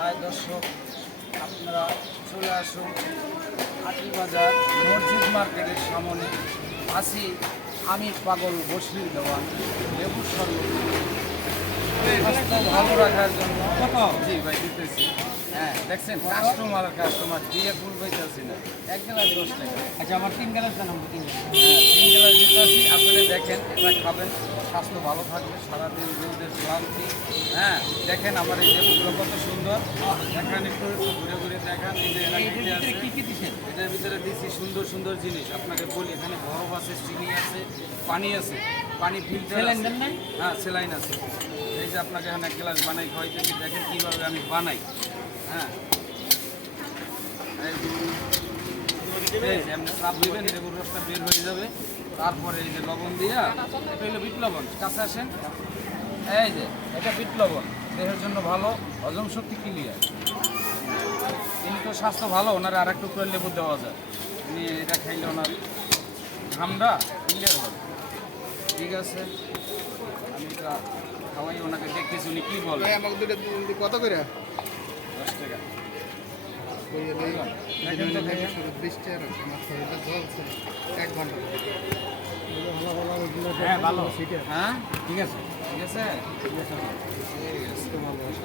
High দর্শক, আপনারা চলে আসুন হাটবাজার মসজিদ মার্কেটের সামনে আছি আমি পাগল বসির দেওয়ান লেবুর শরবত স্বাস্থ্য ভালো রাখার জন্য জি ভাই দিতেছি। হ্যাঁ দেখছেন, কাস্টমার দিয়ে ফুল পাইতেছি না, 1 গ্লাস 10 টাকা। আচ্ছা, আমার 3 গ্লাস দেন, আমরা 3 গ্লাস। হ্যাঁ 3 গ্লাস দিতেছি, আপনি দেখেন এটা খাবেন, স্বাস্থ্য ভালো থাকবে, সারাদিন রোদের ক্লান্তি। হ্যাঁ দেখেন আমার এই লেবুগুলো কত সুন্দর, দেখেন একটু ঘুরে ঘুরে দেখান। এই যে এটার ভিতরে আছে, কি কি দিচ্ছেন? এটার ভিতরে দিচ্ছি সুন্দর সুন্দর জিনিস। আপনাকে বলি, এখানে বরফ আছে, চিনি আছে, পানি আছে, পানি ফিল্টার স্যালাইন আছে। দেন নাই? হ্যাঁ স্যালাইন আছে। এই যে আপনাকে এখানে এক গ্লাস বানাই খাওয়াইতেছি, দেখেন কীভাবে আমি বানাই। হ্যাঁ এই যে আপনি চাপ দিবেন, লেবুর রসটা বের হয়ে যাবে। তারপরে এই যে লবণ দিয়া, এটা হলো বিট লবণ, কাছে আসেন। এই যে এটা বিট লবণ, দেহের জন্য ভালো, হজম শক্তি ক্লিয়ার। কিন্তু স্বাস্থ্য ভালো, ওনার আর একটু করে লেবু দেওয়া যায়। উনি এটা খাইলে ওনার ঘামটা ক্লিয়ার হবে। ঠিক আছে, আমি এটা খাওয়াই, ওনাকে দেখতেছি উনি কী বলে। আমাকে দুটো কত করে 10 টাকা। দেখেন তো বৃষ্টি আর আমার শরীরটা জ্বলছে 1 ঘন্টা। হ্যাঁ, ভালো। হ্যাঁ ঠিক আছে। ঠিক আছে, ঠিক আছে, ভালো আছে।